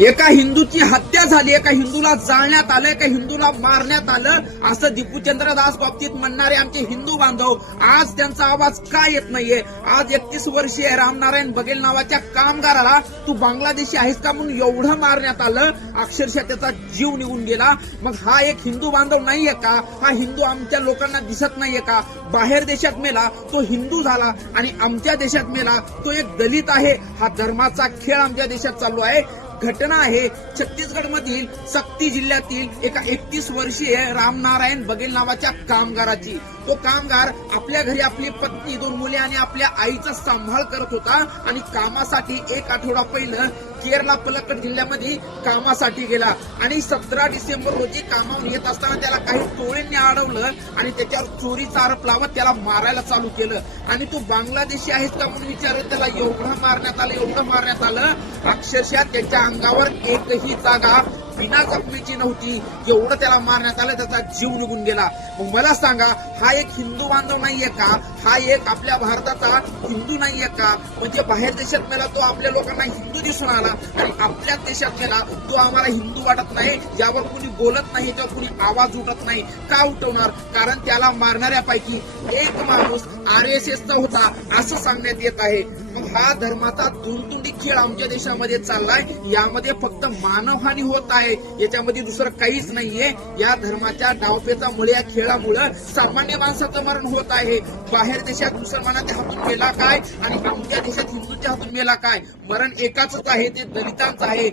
एका हिंदूची हत्या झाली एका हिंदूला जाळण्यात आलं एका हिंदूला मारण्यात आलं असं दीपूचंद्र दास बाबतीत म्हणणारे आमचे हिंदू बांधव आज त्यांचा आवाज का येत नाहीये? आज एकतीस वर्षीय रामनारायण बघेल नावाच्या कामगाराला तू बांगलादेशी आहेस का म्हणून एवढं मारण्यात आलं अक्षरशः त्याचा जीव निघून गेला. मग हा एक हिंदू बांधव नाहीये का? हा हिंदू आमच्या लोकांना दिसत नाहीये का? बाहेर देशात मेला तो हिंदू झाला आणि आमच्या देशात मेला तो एक दलित आहे. हा धर्माचा खेळ आमच्या देशात चालू आहे. घटना आहे. छत्तीसगड मधील सक्ती जिल्ह्यातील एका एकतीस वर्षीय रामनारायण बघेल नावाच्या कामगाराची. तो कामगार आपल्या घरी आपली पत्नी दोन मुले आणि आपल्या आईचा सांभाळ करत होता आणि कामासाठी एक आठवडा पहिलं केरला पलक्कड जिल्ह्यामध्ये कामासाठी गेला. आणि सतरा डिसेंबर रोजी कामावर येत असताना त्याला काही टोळींनी अडवलं आणि त्याच्यावर चोरीचा आरोप लावत त्याला मारायला चालू केलं. आणि तू बांगलादेशी आहेस का म्हणून विचारत त्याला एवढं मारण्यात आलं एवढं मारण्यात आलं. अक्षरशः त्याच्या अंगावर एकही जागा बिना जखमीची नव्हती. एवढं त्याला मारण्यात आलं त्याचा जीव निघून गेला. मग मला सांगा हा एक हिंदू बांधव नाहीये का? हा एक आपल्या भारताचा हिंदू नाहीये का? म्हणजे बाहेर देशात मेला तो आपल्या लोकांना हिंदू दिसून आला. आणि आपल्या देशात मेला तो आम्हाला हिंदू वाटत नाही. यावर कुणी बोलत नाही किंवा कुणी आवाज उठत नाही. का उठवणार? कारण त्याला मारणाऱ्यापैकी एक माणूस आर एस एसचा होता असं सांगण्यात येत आहे. मग हा धर्माचा दुरतुंडी खेळ आमच्या देशामध्ये चाललाय. यामध्ये फक्त मानवहानी होत आहे. याच्यामध्ये दुसरं काहीच नाहीये. या धर्माच्या डावपेचामुळे या खेळामुळं सामान्य माणसाचं मरण होत आहे. बाहेर देशात मुसलमानाच्या हातून मेला काय? आणि आमच्या देशात हिंदूच्या हातून मेला काय? मरण एकाच आहे ते दलितांचं आहे.